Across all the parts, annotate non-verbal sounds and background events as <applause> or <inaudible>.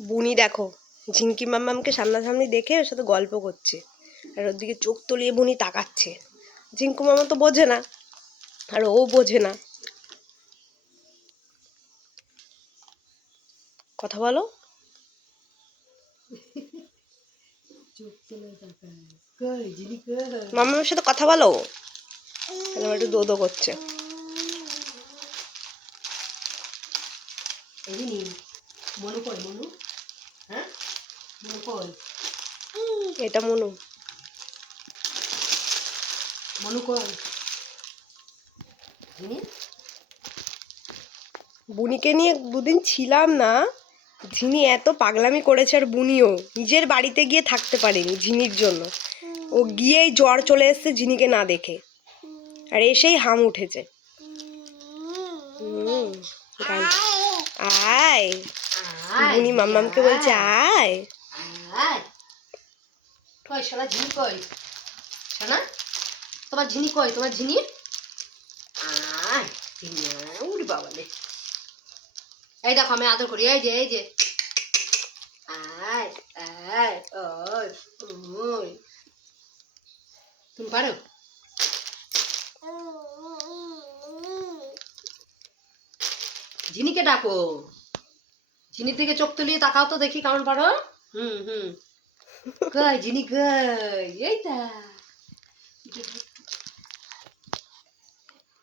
বুনি দেখো ঝিঙ্কি মাম্মামকে সামনাসামনি দেখে ওর সাথে গল্প করছে। আর ওর দিকে চোখ তলিয়ে বুনি তাকাচ্ছে। ঝিঙ্কু মামা তো বোঝে না আর ও বোঝে না। কথা বলো। মাম্মামের সাথে কথা বলো। একটু দোদো করছে। মনু মনু? হ্যাঁ? কই এটা মনু। মনু কই? বুনিকে নিয়ে দুদিন ছিলাম না ঝিনি এত পাগলামি করেছে আর বুনিও। নিজের বাড়িতে গিয়ে থাকতে পারেনি ঝিনির জন্য। ও গিয়েই জ্বর চলে এসছে ঝিনিকে না দেখে। আর এসেই হাম উঠেছে। আয়। বুনি মাম্মামকে বলছে আয়। কই সোনা ঝিনি কই? সোনা তোমার ঝিনি কই? তোমার ঝিনি? আয় আয়, বাবা এই দেখো আমি আদর করি এই যে এই যে। আয় আয় ওই ওই। তুমি পারো? ঝিনিকে ডাকো। ঝিনির দিকে চোখ তুলিয়ে তাকাও তো দেখি কেমন পারো হুম হুম। কই, ঝিনি কই? এই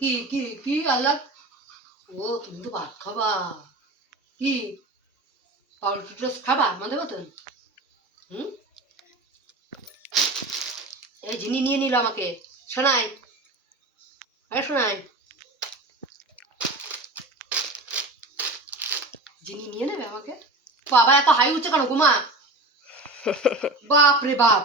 কি কি কি আল্লাহ ও, তুমি তো ভাত খাবা। কি? পাউরুটি টোস্ট খাবা আমাদের মতন? হুম? এই ঝিনি নিয়ে নিল আমাকে। শোনাই। আরে শোনাই। জিনি নিয়ে নেবে আমাকে? বাবা এত হাই উঠছে কেন ঘুমা <laughs> বাপ রে বাপ।